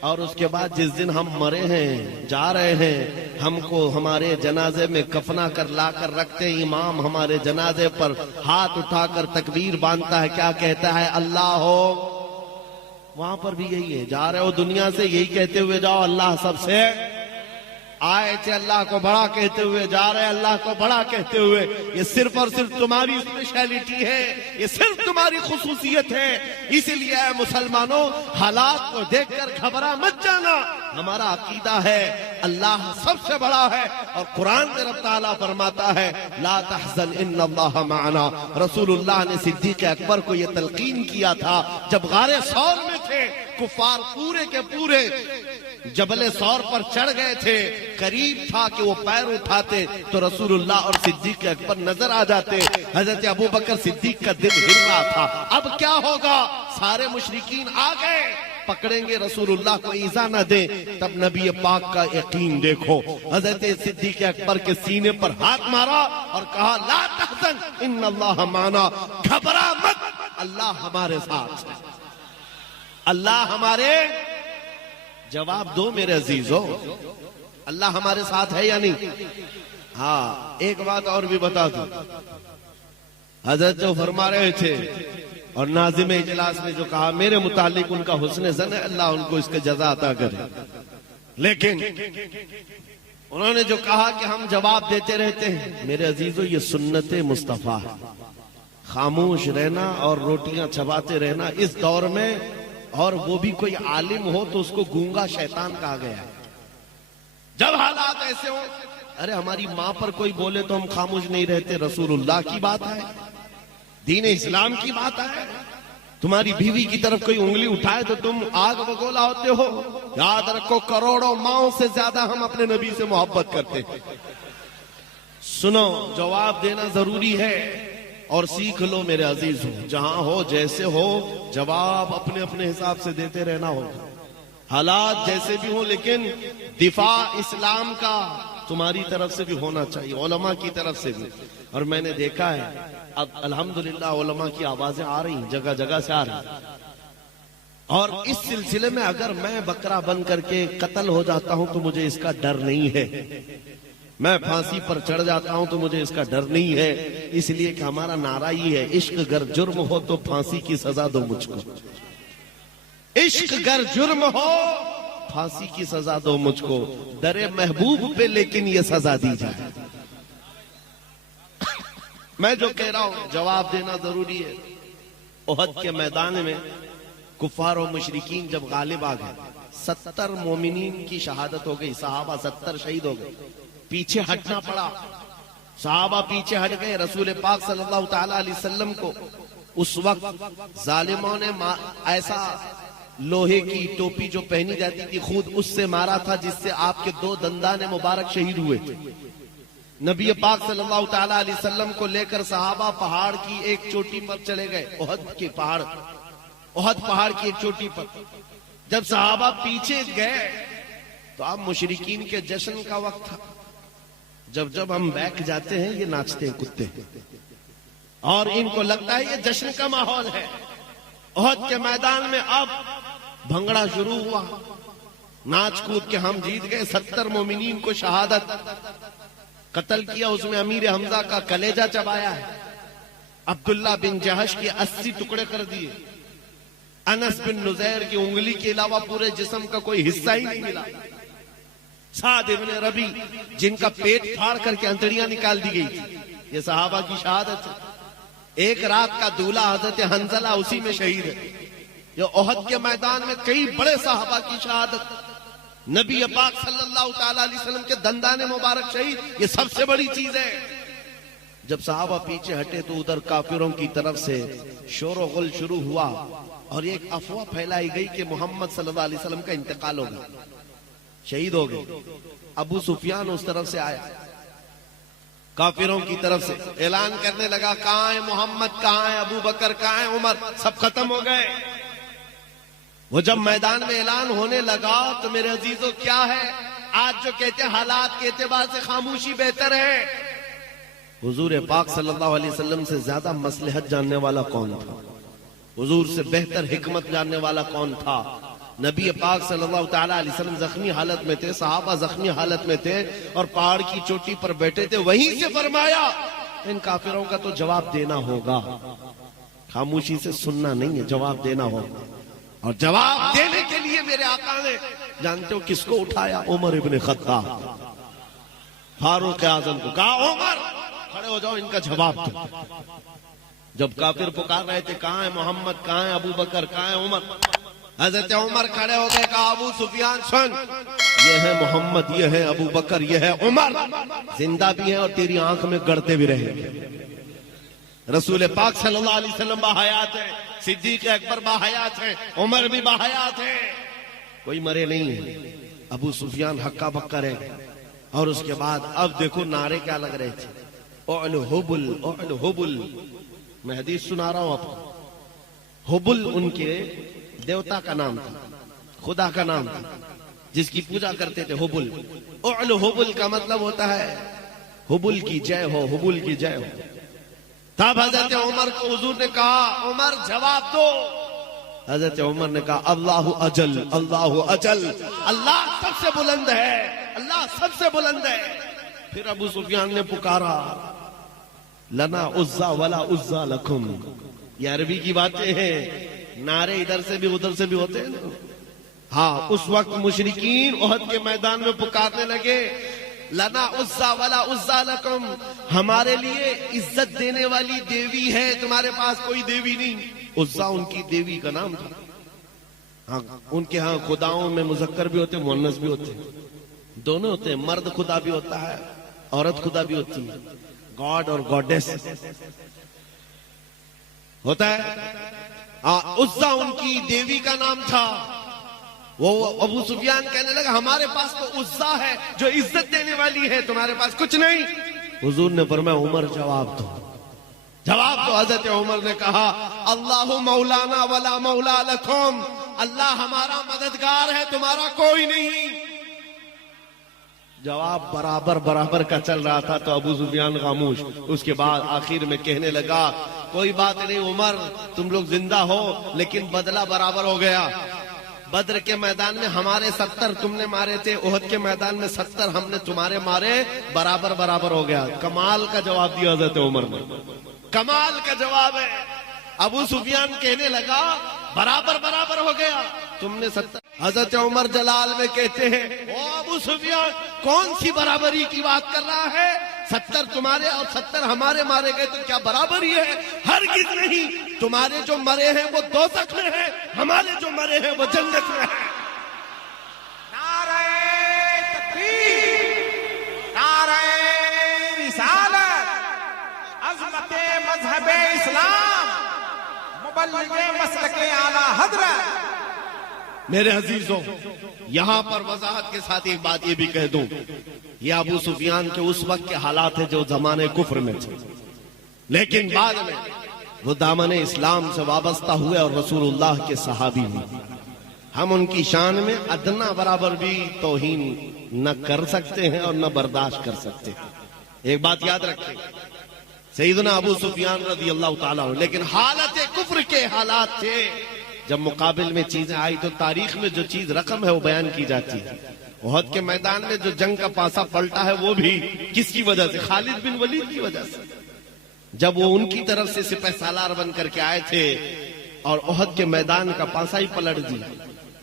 اور اس کے بعد جس دن ہم مرے ہیں، جا رہے ہیں، ہم کو ہمارے جنازے میں کفنا کر لا کر رکھتے ہیں، امام ہمارے جنازے پر ہاتھ اٹھا کر تکبیر باندھتا ہے، کیا کہتا ہے؟ اللہ ہو. وہاں پر بھی یہی ہے، جا رہے ہو دنیا سے یہی کہتے ہوئے جاؤ اللہ سب سے. آئے تھے اللہ کو بڑا کہتے ہوئے، جا رہے اللہ کو بڑا کہتے ہوئے. یہ صرف اور صرف تمہاری اسپیشلٹی ہے، یہ صرف تمہاری خصوصیت ہے. اسی لیے اے مسلمانوں، حالات کو دیکھ کر گھبرا مت جانا. ہمارا عقیدہ ہے اللہ سب سے بڑا ہے، اور قرآن میں رب تعالیٰ فرماتا ہے لا تحزن ان اللہ معنا. رسول اللہ نے صدیق اکبر کو یہ تلقین کیا تھا جب غار ثور میں تھے، کفار پورے کے پورے جبل ثور پر چڑھ گئے تھے، قریب تھا کہ وہ پیر اٹھاتے تو رسول اللہ اور صدیق اکبر نظر آ جاتے. حضرت ابو بکر صدیق کا دل ہل رہا تھا، اب کیا ہوگا؟ سارے مشرکین آ گئے، پکڑیں گے رسول اللہ کو ایذا نہ دیں. تب نبی پاک کا یقین دیکھو، حضرت صدیق اکبر کے سینے پر ہاتھ مارا اور کہا لا تحزن ان اللہ معنا. گھبرا مت، اللہ ہمارے ساتھ ہے، اللہ ہمارے. جواب دو میرے عزیزو، اللہ ہمارے ساتھ ہے یا نہیں؟ ہاں ایک بات اور بھی بتا دوں، حضرت جو فرما رہے تھے اور ناظم اجلاس نے جو کہا میرے متعلق ان کا حسن ظن ہے، اللہ ان کو اس کا جزا عطا کرے. لیکن انہوں نے جو کہا کہ ہم جواب دیتے رہتے ہیں، میرے عزیزو یہ سنت مصطفیٰ ہے. خاموش رہنا اور روٹیاں چباتے رہنا اس دور میں، اور وہ بھی کوئی عالم ہو تو اس کو گونگا شیطان کہا گیا ہے. جب حالات ایسے ہوں، ارے ہماری ماں پر کوئی بولے تو ہم خاموش نہیں رہتے، رسول اللہ کی بات ہے، دین اسلام کی بات ہے. تمہاری بیوی کی طرف کوئی انگلی اٹھائے تو تم آگ بگولا ہوتے ہو. یاد رکھو کروڑوں ماؤں سے زیادہ ہم اپنے نبی سے محبت کرتے ہیں. سنو، جواب دینا ضروری ہے اور سیکھ لو میرے عزیز ہو. جہاں ہو جیسے ہو جواب اپنے اپنے حساب سے دیتے رہنا ہوگا، حالات جیسے بھی ہوں. لیکن دفاع اسلام کا تمہاری طرف سے بھی ہونا چاہیے، علماء کی طرف سے بھی. اور میں نے دیکھا ہے اب الحمدللہ علماء کی آوازیں آ رہی ہیں، جگہ جگہ سے آ رہی ہیں. اور اس سلسلے میں اگر میں بکرا بن کر کے قتل ہو جاتا ہوں تو مجھے اس کا ڈر نہیں ہے. میں پھانسی پر چڑھ جاتا ہوں تو مجھے اس کا ڈر نہیں ہے، اس لیے کہ ہمارا نعرہ یہ ہے، عشق گر جرم ہو تو پھانسی کی سزا دو مجھ کو، عشق گر جرم ہو پھانسی کی سزا دو مجھ کو، ڈرے محبوب پہ لیکن یہ سزا دی جائے۔ میں جو کہہ رہا ہوں جواب دینا ضروری ہے۔ احد کے میدان میں کفار و مشرکین جب غالب آ گئے، 70 مومنین کی شہادت ہو گئی، صحابہ 70 شہید ہو گئے، پیچھے ہٹنا پڑا، صحابہ پیچھے ہٹ گئے۔ رسول پاک صلی اللہ تعالی علیہ وسلم کو اس وقت ظالموں نے ایسا لوہے کی ٹوپی جو پہنی جاتی تھی خود اس سے مارا تھا جس سے آپ کے 2 دندان مبارک شہید ہوئے تھے۔ نبی پاک صلی اللہ تعالی علیہ وسلم کو لے کر صحابہ پہاڑ کی ایک چوٹی پر چلے گئے، احد پہاڑ کی ایک چوٹی پر۔ جب صحابہ پیچھے گئے تو اب مشرکین کے جشن کا وقت تھا۔ جب ہم بیٹھ جاتے ہیں یہ ناچتے ہیں کتے، اور ان کو لگتا ہے یہ جشن کا ماحول ہے۔ احد کے میدان میں اب بھنگڑا شروع ہوا، ناچ کود کے ہم جیت گئے، 70 مومنین کو شہادت، قتل کیا، اس میں امیر حمزہ کا کلیجہ چبایا ہے، عبداللہ بن جہش کے 80 ٹکڑے کر دیے، انس بن نزیر کی انگلی کے علاوہ پورے جسم کا کوئی حصہ ہی نہیں ملا، سعد ابن ربی جن کا پیٹ پھاڑ کر کے انتڑیاں نکال دی گئی تھی، یہ صحابہ کی شہادت ہے۔ ایک رات کا دولہ حضرت حنظلہ اسی میں شہید ہے۔ یہ احد کے میدان میں کئی بڑے صحابہ کی شہادت، نبی پاک صلی اللہ تعالی علیہ وسلم کے دندان مبارک شہید، یہ سب سے بڑی چیز ہے۔ جب صحابہ پیچھے ہٹے تو ادھر کافروں کی طرف سے شور و غل شروع ہوا، اور ایک افواہ پھیلائی گئی کہ محمد صلی اللہ علیہ وسلم کا انتقال ہو گیا، شہید ہو گئے۔ ابو سفیان اس طرف سے آیا، کافروں کی طرف سے اعلان کرنے لگا، کہاں ہے محمد، کہاں ہے ابو بکر، کہاں ہے عمر، سب ختم ہو گئے۔ وہ جب میدان میں اعلان ہونے لگا تو میرے عزیزوں کیا ہے، آج جو کہتے ہیں حالات کے اعتبار سے خاموشی بہتر ہے، حضور پاک صلی اللہ علیہ وسلم سے زیادہ مصلحت جاننے والا کون تھا، حضور سے بہتر حکمت جاننے والا کون تھا؟ نبی پاک صلی اللہ تعالی علیہ وسلم زخمی حالت میں تھے، صحابہ زخمی حالت میں تھے، اور پہاڑ کی چوٹی پر بیٹھے تھے، وہیں سے فرمایا ان کافروں کا تو جواب دینا ہوگا، خاموشی سے سننا نہیں ہے، جواب دینا ہوگا۔ اور جواب دینے کے لیے میرے آقا نے جانتے ہو کس کو اٹھایا؟ عمر ابن خطاب، فاروق اعظم کو کہا، عمر کھڑے ہو جاؤ، ان کا جواب دو۔ جب کافر پکار رہے تھے کہاں ہے محمد، کہاں ہے ابو بکر، کہاں ہے عمر، حضرت عمر کھڑے ہو گئے، کہا ابو سفیان سن، یہ ہے محمد، یہ ہے ابو بکر، یہ ہے عمر، زندہ بھی ہیں اور تیری آنکھ میں گڑتے بھی رہیں گے۔ رسول پاک صلی اللہ علیہ وسلم باحیات ہیں، صدیق اکبر باحیات ہیں، عمر بھی باحیات ہیں، کوئی مرے نہیں ہے۔ ابو سفیان ہکا بکا رہ گئے، اور اس کے بعد اب دیکھو نعرے کیا لگ رہے تھے، اعلو حبل اعلو حبل، میں حدیث سنا رہا ہوں آپ کو۔ حبل ان کے دیوتا کا نام تھا، خدا کا نام تھا جس کی پوجا کرتے تھے، حبل۔ اعلو حبل کا مطلب ہوتا ہے حبل کی جے ہو، حبل کی جے ہو۔ تب حضرت عمر کو حضور نے کہا، عمر جواب دو۔ حضرت عمر نے کہا، اللہ اجل اللہ اجل، اللہ سب سے بلند ہے، اللہ سب سے بلند ہے۔ پھر ابو سفیان نے پکارا، لنا عزا ولا عزا لکم، یہ عربی کی باتیں ہیں، نعرے ادھر سے بھی ادھر سے بھی ہوتے ہیں نا۔ ہاں، اس وقت مشرکین احد کے میدان میں پکارنے لگے، لنا عزا ولا عزا لکم، ہمارے لیے عزت دینے والی دیوی ہے، تمہارے پاس کوئی دیوی نہیں۔ عزا ان کی دیوی کا نام تھا۔ ہاں، ان کے ہاں خداؤں میں مذکر بھی ہوتے ہیں، مؤنث بھی ہوتے ہیں، دونوں ہوتے ہیں، مرد خدا بھی ہوتا ہے، عورت خدا بھی ہوتی ہے، گاڈ اور گاڈیس ہوتا ہے۔ عزا ان کی دیوی کا نام تھا۔ وہ ابو سفیان کہنے لگا، ہمارے پاس تو عزا ہے جو عزت دینے والی ہے، تمہارے پاس کچھ نہیں۔ حضور نے فرمایا، عمر جواب دو، جواب دو۔ حضرت عمر نے کہا، اللہ مولانا ولا مولا لکم، اللہ ہمارا مددگار ہے، تمہارا کوئی نہیں۔ جواب برابر برابر کا چل رہا تھا تو ابو سفیان خاموش۔ اس کے بعد آخر میں کہنے لگا، کوئی بات نہیں عمر، تم لوگ زندہ ہو لیکن بدلہ برابر ہو گیا۔ بدر کے میدان میں ہمارے 70 تم نے مارے تھے، احد کے میدان میں 70 ہم نے تمہارے مارے، برابر برابر ہو گیا۔ کمال کا جواب دیا حضرت عمر نے، کمال کا جواب ہے۔ ابو سفیان کہنے لگا برابر برابر ہو گیا، تم نے 70۔ حضرت عمر جلال میں کہتے ہیں او ابو سفیان کون سی برابری کی بات کر رہا ہے؟ 70 تمہارے اور 70 ہمارے مارے گئے تو کیا برابری ہے؟ ہرگز نہیں، تمہارے جو مرے ہیں وہ دوزخ میں ہیں، ہمارے جو مرے ہیں وہ جنت میں ہیں۔ نعرہ تکبیر، نعرہ رسالت، عظمت مذہب اسلام، مبلغ مسلک اعلی حضرت۔ میرے عزیزوں، یہاں پر وضاحت کے ساتھ ایک بات یہ بھی کہہ دوں، یہ ابو سفیان کے اس وقت کے حالات ہیں جو زمانے کفر میں تھے، لیکن بعد میں وہ دامن اسلام سے وابستہ ہوئے اور رسول اللہ کے صحابی ہوئے۔ ہم ان کی شان میں ادنا برابر بھی توہین نہ کر سکتے ہیں اور نہ برداشت کر سکتے ہیں۔ ایک بات یاد رکھیں، سیدنا ابو سفیان رضی اللہ تعالیٰ عنہ، لیکن حالت کفر کے حالات تھے۔ جب مقابل میں چیزیں آئی تو تاریخ میں جو چیز رقم ہے وہ بیان کی جاتی ہے۔ احد کے میدان میں جو جنگ کا پاسا پلٹا ہے وہ بھی کس کی وجہ سے؟ خالد بن ولید کی وجہ سے، جب وہ ان کی طرف سے سپہ سالار بن کر کے آئے تھے اور احد کے میدان کا پاسا ہی پلٹ دیا۔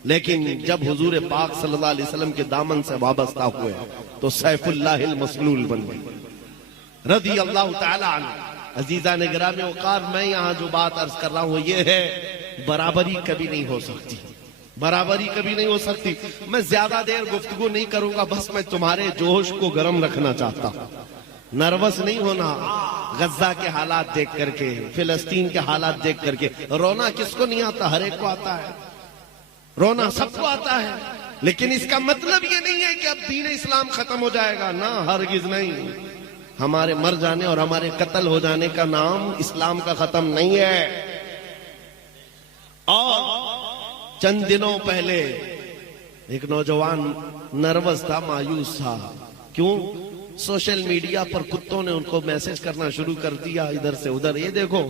لیکن جب حضور پاک صلی اللہ علیہ وسلم کے دامن سے وابستہ ہوئے تو سیف اللہ المسلول بن گئے رضی اللہ تعالی عنہ۔ عزیزان گرامی وقار، میں یہاں جو بات عرض کر رہا ہوں یہ ہے، برابری کبھی نہیں ہو سکتی، برابری کبھی نہیں ہو سکتی۔ میں زیادہ دیر گفتگو نہیں کروں گا، بس میں تمہارے جوش کو گرم رکھنا چاہتا ہوں۔ نروس نہیں ہونا، غزہ کے حالات دیکھ کر کے، فلسطین کے حالات دیکھ کر کے۔ رونا کس کو نہیں آتا؟ ہر ایک کو آتا ہے، رونا سب کو آتا ہے، لیکن اس کا مطلب یہ نہیں ہے کہ اب دین اسلام ختم ہو جائے گا، نہ، ہرگز نہیں۔ ہمارے مر جانے اور ہمارے قتل ہو جانے کا نام اسلام کا ختم نہیں ہے۔ اور چند دنوں پہلے ایک نوجوان نروس تھا، مایوس تھا، کیوں؟ سوشل میڈیا پر کتوں نے ان کو میسج کرنا شروع کر دیا ادھر سے ادھر، یہ دیکھو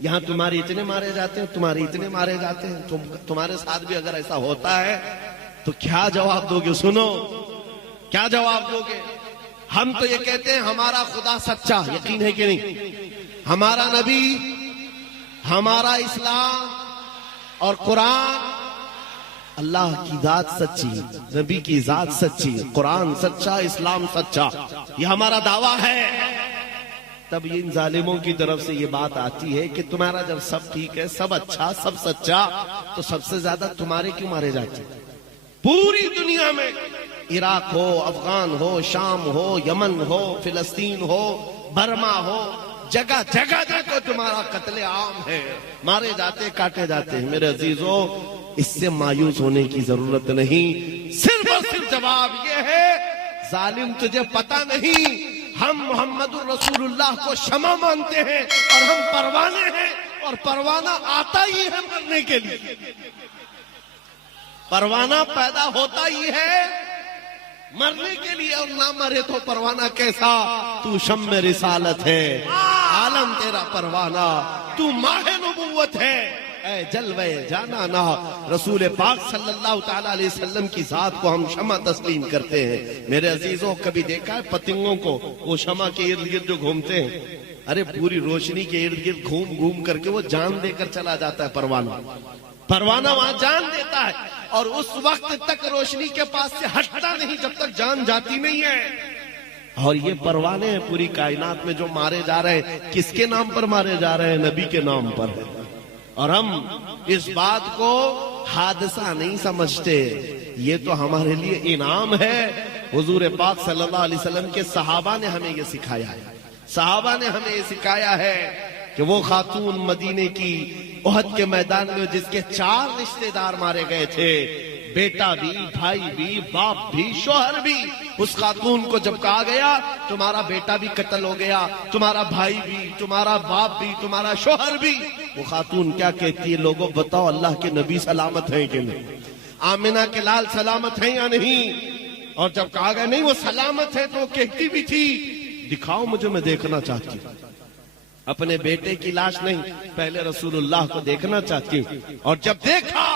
یہاں تمہارے اتنے مارے جاتے ہیں، تمہارے اتنے مارے جاتے ہیں، تمہارے ساتھ بھی اگر ایسا ہوتا ہے تو کیا جواب دو گے؟ سنو، کیا جواب دو گے؟ ہم تو یہ کہتے ہیں ہمارا خدا سچا، یقین ہے کہ نہیں؟ ہمارا نبی، ہمارا اسلام اور قرآن، اللہ کی ذات سچی، نبی کی ذات سچی، قرآن سچا، اسلام سچا، یہ ہمارا دعویٰ ہے۔ تب ان ظالموں کی طرف سے یہ بات آتی ہے کہ تمہارا جب سب ٹھیک ہے، سب اچھا، سب سچا، تو سب سے زیادہ تمہارے کیوں مارے جاتے ہیں؟ پوری دنیا میں عراق ہو، افغان ہو، شام ہو، یمن ہو، فلسطین ہو، برما ہو، جگہ جگہ جگہ تمہارا قتل عام ہے، مارے جاتے، کاٹے جاتے ہیں۔ میرے عزیزو، اس سے مایوس ہونے کی ضرورت نہیں، صرف اور صرف جواب یہ ہے، ظالم تجھے پتہ نہیں، ہم محمد الرسول اللہ کو شمع مانتے ہیں اور ہم پروانے ہیں، اور پروانہ آتا ہی ہے مرنے کے لیے، پروانہ پیدا ہوتا ہی ہے مرنے کے لیے، اور نہ مرے تو پروانہ کیسا؟ تو شمع رسالت ہے، عالم تیرا پروانہ، تو ماہ نبوت ہے، اے جلوے جانانا۔ رسول پاک صلی اللہ تعالی علیہ وسلم کی ذات کو ہم شمع تسلیم کرتے ہیں۔ میرے عزیزوں، کبھی دیکھا ہے پتنگوں کو وہ شمع کے ارد گرد جو گھومتے ہیں؟ ارے پوری روشنی کے ارد گرد گھوم گھوم کر کے وہ جان دے کر چلا جاتا ہے پروانہ، پروانہ وہاں جان دیتا ہے، اور اس وقت تک روشنی کے پاس سے ہٹتا نہیں جب تک جان جاتی نہیں ہے۔ اور یہ پروانے ہیں پوری کائنات میں جو مارے جا رہے ہیں، کس کے نام پر مارے جا رہے ہیں؟ نبی کے نام پر۔ اور ہم اس بات کو حادثہ نہیں سمجھتے، یہ تو ہمارے لیے انعام ہے۔ حضور پاک صلی اللہ علیہ وسلم کے صحابہ نے ہمیں یہ سکھایا ہے، صحابہ نے ہمیں یہ سکھایا ہے کہ وہ خاتون مدینے کی احد کے میدان میں جس کے 4 رشتہ دار مارے گئے تھے، بیٹا بھی، بھائی بھی، باپ بھی، شوہر بھی، اس خاتون کو جب کہا گیا تمہارا بیٹا بھی قتل ہو گیا، تمہارا بھائی بھی، تمہارا باپ بھی، تمہارا شوہر بھی، وہ خاتون کیا کہتی ہے؟ لوگوں بتاؤ اللہ کے نبی سلامت ہیں کہ نہیں؟ آمنہ کے لال سلامت ہیں یا نہیں؟ اور جب کہا گیا نہیں وہ سلامت ہے تو وہ کہتی بھی تھی دکھاؤ مجھے، میں دیکھنا چاہتی ہوں، اپنے بیٹے کی لاش نہیں، پہلے رسول اللہ کو دیکھنا چاہتی ہوں۔ اور جب دیکھا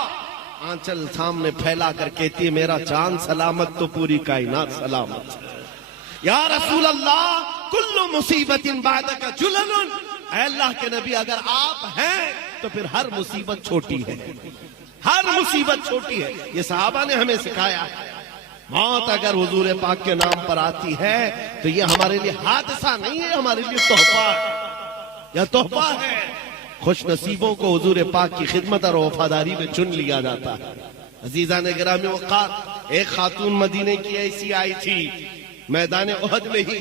آنچل سامنے پھیلا کر کہتی ہے میرا چاند سلامت تو پوری کائنات سلامت. یا رسول اللہ کل مصیبت بعدک جلل، اے اللہ کے نبی اگر آپ ہیں تو پھر ہر مصیبت چھوٹی ہے، ہر مصیبت چھوٹی ہے. یہ صحابہ نے ہمیں سکھایا. موت اگر حضور پاک کے نام پر آتی ہے تو یہ ہمارے لیے حادثہ نہیں ہے، ہمارے لیے تحفہ ہے. یہ تحفہ ہے. خوش نصیبوں کو حضور پاک کی خدمت اور وفاداری میں چن لیا جاتا ہے. عزیزان گرامی وقار، ایک خاتون مدینے کی ایسی آئی تھی میدان احد میں ہی،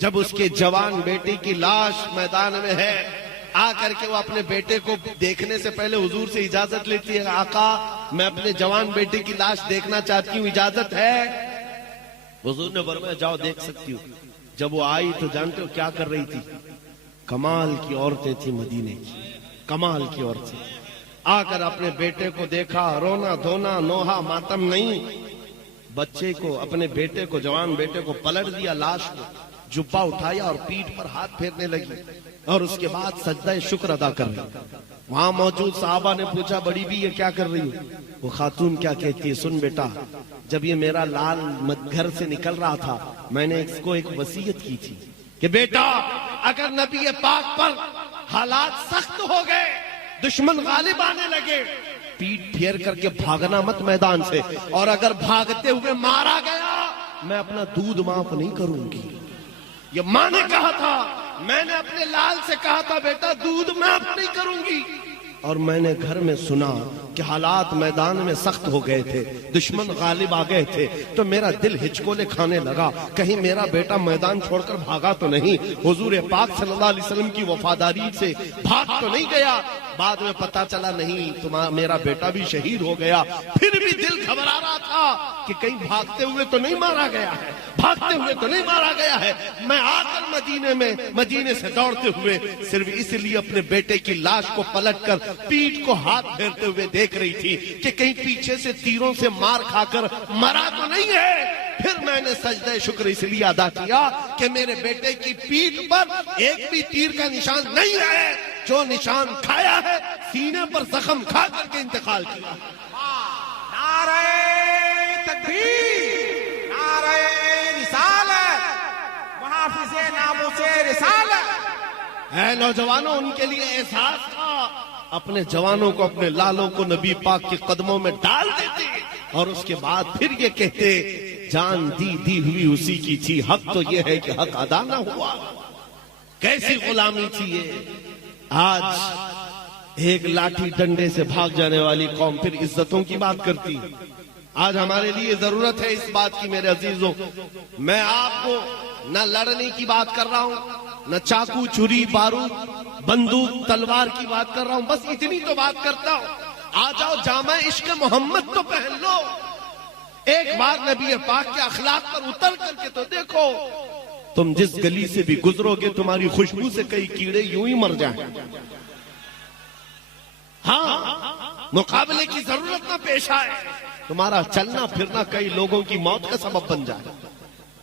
جب اس کے جوان بیٹے کی لاش میدان میں ہے، آ کر کے وہ اپنے بیٹے کو دیکھنے سے پہلے حضور سے اجازت لیتی ہے. آقا میں اپنے جوان بیٹے کی لاش دیکھنا چاہتی ہوں، اجازت ہے؟ حضور نے فرمایا جاؤ دیکھ سکتی ہوں. جب وہ آئی تو جانتے ہو کیا کر رہی تھی؟ کمال کی عورتیں تھی مدینے کی، کمال کی عورتیں. آ کر اپنے بیٹے کو دیکھا، رونا دھونا نوحہ ماتم نہیں. بچے کو، اپنے بیٹے کو، جوان بیٹے کو پلٹ دیا، لاش کو جبہ اٹھایا اور پیٹھ پر ہاتھ پھیرنے لگی اور اس کے بعد سجدہ شکر ادا کر رہی. وہاں موجود صحابہ نے پوچھا بڑی بھی یہ کیا کر رہی ہے؟ وہ خاتون کیا کہتی ہے، سن بیٹا جب یہ میرا لال گھر سے نکل رہا تھا میں نے اس کو ایک وصیت کی تھی کہ بیٹا اگر نبی پاک پر حالات سخت ہو گئے، دشمن غالب آنے لگے، پیٹ پھیر کر کے بھاگنا مت میدان سے، اور اگر بھاگتے ہوئے مارا گیا میں اپنا دودھ معاف نہیں کروں گی. یہ ماں نے کہا تھا، میں نے اپنے لال سے کہا تھا بیٹا دودھ معاف نہیں کروں گی، اور میں نے گھر میں سنا کہ حالات میدان میں سخت ہو گئے تھے، دشمن غالب آ گئے تھے، تو میرا دل ہچکولے کھانے لگا کہیں میرا بیٹا میدان چھوڑ کر بھاگا تو نہیں، حضور پاک صلی اللہ علیہ وسلم کی وفاداری سے بھاگ تو نہیں گیا. بعد میں پتا چلا نہیں میرا بیٹا بھی شہید ہو گیا. پھر بھی دل گھبرا رہا تھا کہ کہیں بھاگتے ہوئے تو نہیں مارا گیا ہے، بھاگتے ہوئے تو نہیں مارا گیا ہے. میں آ کر مدینے سے دوڑتے ہوئے صرف اس لیے اپنے بیٹے کی لاش کو پلٹ کر پیٹھ کو ہاتھ پھیرتے ہوئے دیکھ رہی تھی کہ کہیں پیچھے سے تیروں سے مار کھا کر مرا تو نہیں ہے. پھر میں نے سجدہ شکر اس لیے ادا کیا کہ میرے بیٹے کی پیٹھ پر ایک بھی تیر کا نشان نہیں ہے، جو نشان کھایا ہے سینے پر زخم کھا کر کے انتقال کیا. نعرہ تکبیر، نعرہ رسالت، محافظ ناموس رسالت. اے نوجوانوں، ان کے لیے احساس تھا، اپنے جوانوں کو، اپنے لالوں کو نبی پاک کے قدموں میں ڈال دیتے اور اس کے بعد پھر یہ کہتے جان دی ہوئی اسی کی تھی، حق تو یہ ہے کہ حق ادا نہ ہوا. کیسی غلامی تھی یہ. آج ایک لاٹھی ڈنڈے سے بھاگ جانے والی قوم پھر عزتوں کی بات کرتی. آج ہمارے لیے ضرورت ہے اس بات کی میرے عزیزوں. میں آپ کو نہ لڑنے کی بات کر رہا ہوں، نہ چاقو چھری بارود بندوق تلوار کی بات کر رہا ہوں، بس اتنی تو بات کرتا ہوں. آ جاؤ جامع عشق محمد تو پہن لو. ایک بار نبی پاک کے اخلاق پر اتر کر کے تو دیکھو. تم جس گلی سے بھی گزرو گے تمہاری خوشبو سے کئی کیڑے یوں ہی مر جائیں. ہاں، مقابلے کی ضرورت نہ پیش آئے، تمہارا چلنا پھرنا کئی لوگوں کی موت کا سبب بن جائے.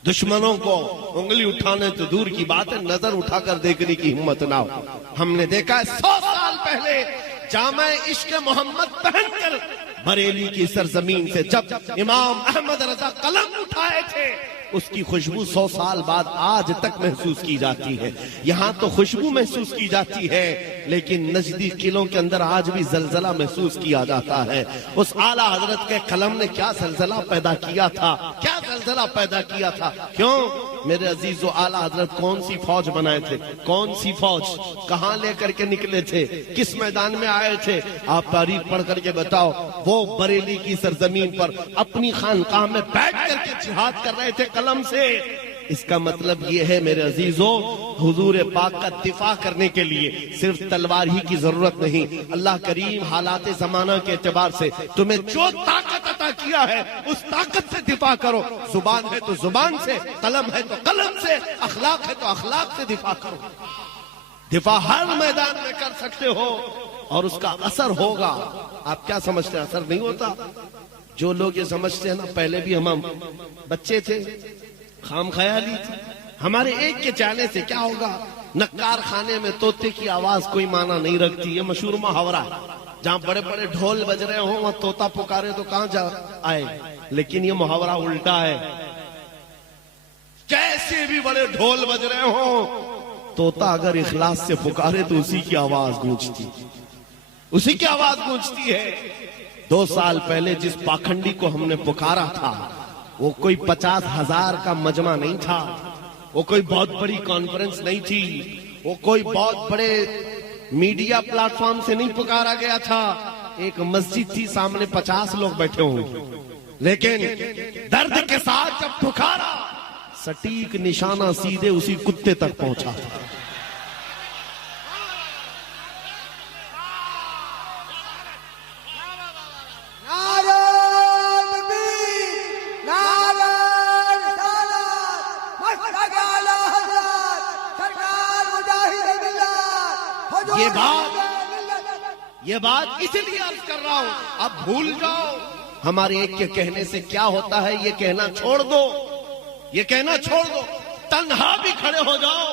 دشمنوں کو انگلی اٹھانے تو دور کی بات ہے، نظر اٹھا کر دیکھنے کی ہمت نہ ہو. ہم نے دیکھا ہے 100 سال پہلے جامع عشق محمد پہن کر بریلی کی سرزمین سے جب امام احمد رضا قلم اٹھائے تھے، اس کی خوشبو 100 سال بعد آج تک محسوس کی جاتی ہے. یہاں تو خوشبو محسوس کی جاتی ہے، لیکن نزدیک قلعوں کے اندر آج بھی زلزلہ محسوس کیا جاتا ہے. اس اعلیٰ حضرت کے قلم نے کیا زلزلہ پیدا کیا تھا، کیا زلزلہ پیدا کیا تھا. کیوں میرے عزیزو، اعلیٰ حضرت کون سی فوج بنائے تھے، کون سی فوج، کہاں لے کر کے نکلے تھے، کس میدان میں آئے تھے؟ آپ تاریخ پڑھ کر کے بتاؤ. وہ بریلی کی سرزمین پر اپنی خانقاہ میں بیٹھ کر کے جہاد کر رہے تھے قلم سے. اس کا مطلب یہ ہے میرے عزیزو، حضور پاک کا دفاع کرنے کے لیے صرف تلوار ہی کی ضرورت نہیں. اللہ کریم حالات زمانہ کے اعتبار سے تمہیں جو طاقت عطا کیا ہے اس طاقت سے دفاع کرو. زبان ہے تو زبان سے، قلم ہے تو قلم سے، اخلاق ہے تو اخلاق سے دفاع کرو. دفاع ہر میدان میں کر سکتے ہو اور اس کا اثر ہوگا. آپ کیا سمجھتے ہیں اثر نہیں ہوتا؟ جو لوگ یہ سمجھتے ہیں نا، پہلے بھی ہم بچے تھے، خام خیالی تھی. ہمارے ایک کے چاہنے سے کیا ہوگا؟ نکار خانے میں طوطے کی آواز کوئی معنی نہیں رکھتی. یہ مشہور محاورہ ہے. جہاں بڑے بڑے ڈھول بج رہے ہوں وہاں طوطا پکارے تو کہاں جا آئے. لیکن یہ محاورہ الٹا ہے. کیسے بھی بڑے ڈھول بج رہے ہوں, طوطا اگر اخلاص سے پکارے تو اسی کی آواز گونجتی, اسی کی آواز گونجتی ہے. 2 سال پہلے جس پاکھنڈی کو ہم نے پکارا تھا وہ کوئی 50,000 کا مجمع نہیں تھا, وہ کوئی بہت بڑی کانفرنس نہیں تھی, وہ کوئی بہت بڑے میڈیا پلیٹ فارم سے نہیں پکارا گیا تھا. ایک مسجد تھی, سامنے 50 لوگ بیٹھے ہوں, لیکن درد کے ساتھ جب پکارا سٹیک نشانہ سیدھے اسی کتے تک پہنچا. یہ بات اسی لیے عرض کر رہا ہوں, اب بھول جاؤ ہمارے ایک کے کہنے سے کیا ہوتا ہے. یہ کہنا چھوڑ دو, یہ کہنا چھوڑ دو, تنہا بھی کھڑے ہو جاؤ.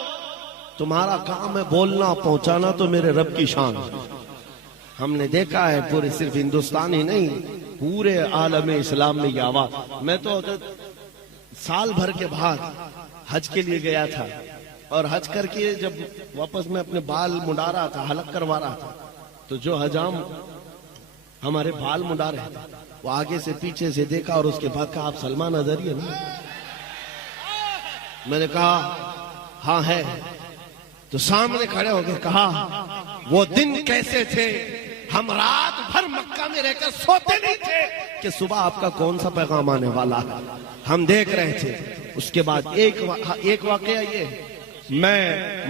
تمہارا کام ہے بولنا, پہنچانا تو میرے رب کی شان. ہم نے دیکھا ہے پورے صرف ہندوستان ہی نہیں پورے عالم اسلام میں یہ آواز. میں تو سال بھر کے بعد حج کے لیے گیا تھا, اور حج کر کے جب واپس میں اپنے بال مڈا رہا تھا, حلق کروا رہا تھا, تو جو حجام ہمارے بال مڈا رہے تھے وہ آگے سے پیچھے سے دیکھا اور اس کے بعد کہا, آپ سلمان اظہری ہے نا؟ میں نے کہا ہاں ہے. تو سامنے کھڑے ہو کے کہا, وہ دن کیسے تھے, ہم رات بھر مکہ میں رہ کر سوتے نہیں تھے کہ صبح آپ کا کون سا پیغام آنے والا ہے, ہم دیکھ رہے تھے. اس کے بعد ایک واقعہ یہ, میں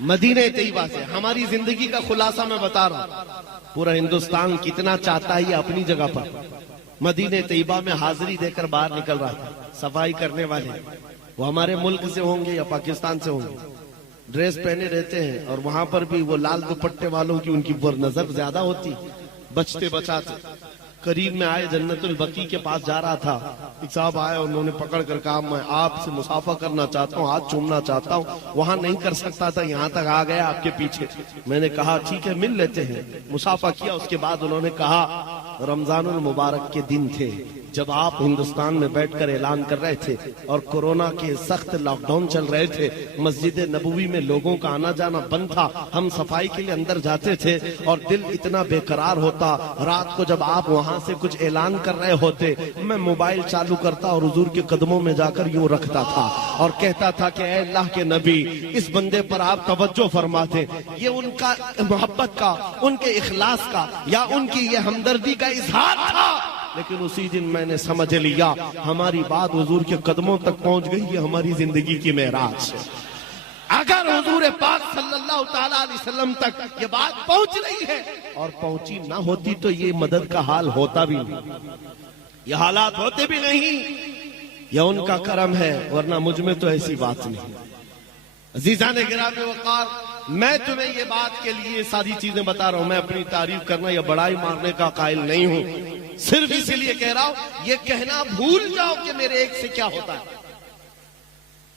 مدینہ طیبہ سے ہماری زندگی کا خلاصہ میں بتا رہا ہوں. پورا ہندوستان کتنا چاہتا ہے یہ اپنی جگہ پر. مدینہ طیبہ میں حاضری دے کر باہر نکل رہا تھا. صفائی کرنے والے وہ ہمارے ملک سے ہوں گے یا پاکستان سے ہوں گے, ڈریس پہنے رہتے ہیں, اور وہاں پر بھی وہ لال دوپٹے والوں کی ان کی نظر زیادہ ہوتی, بچتے بچاتے. قریب میں آئے, جنت البقیع کے پاس جا رہا تھا, ایک صاحب آئے, انہوں نے پکڑ کر کہا میں آپ سے مصافحہ کرنا چاہتا ہوں, ہاتھ چومنا چاہتا ہوں. وہاں نہیں کر سکتا تھا, یہاں تک آ گیا آپ کے پیچھے. میں نے کہا ٹھیک ہے مل لیتے ہیں, مصافحہ کیا. اس کے بعد انہوں نے کہا رمضان المبارک کے دن تھے جب آپ ہندوستان میں بیٹھ کر اعلان کر رہے تھے اور کورونا کے سخت لاک ڈاؤن چل رہے تھے, مسجد نبوی میں لوگوں کا آنا جانا بند تھا, ہم صفائی کے لیے اندر جاتے تھے اور دل اتنا بے قرار ہوتا. رات کو جب آپ وہاں سے کچھ اعلان کر رہے ہوتے, میں موبائل چالو کرتا اور حضور کے قدموں میں جا کر یوں رکھتا تھا اور کہتا تھا کہ اے اللہ کے نبی, اس بندے پر آپ توجہ فرماتے. یہ ان کا محبت کا, ان کے اخلاص کا یا ان کی یہ ہمدردی کا اظہار تھا. لیکن اسی دن میں نے سمجھ لیا ہماری بات حضور کے قدموں تک پہنچ گئی, یہ ہماری زندگی کی معراج ہے. اگر حضور پاک صلی اللہ تعالی علیہ وسلم تک یہ بات پہنچ رہی ہے اور پہنچی نہ ہوتی تو یہ مدد کا حال ہوتا بھی نہیں, یہ حالات ہوتے بھی نہیں. یہ ان کا کرم ہے, ورنہ مجھ میں تو ایسی بات نہیں. عزیزان گرامی وقار, میں تمہیں یہ بات کے لیے ساری چیزیں بتا رہا ہوں. میں اپنی تعریف کرنا یا بڑائی مارنے کا قائل نہیں ہوں, صرف اسی لیے کہہ رہا ہوں یہ کہنا بھول جاؤ کہ میرے ایک سے کیا ہوتا ہے.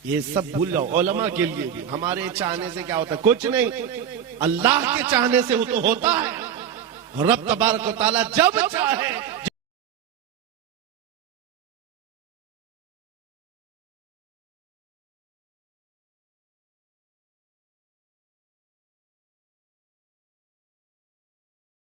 یہ سب بھول جاؤ. علماء کے لیے بھی ہمارے چاہنے سے کیا ہوتا ہے, کچھ نہیں. اللہ کے چاہنے سے تو ہوتا ہے. رب تبارک و تعالی جب چاہے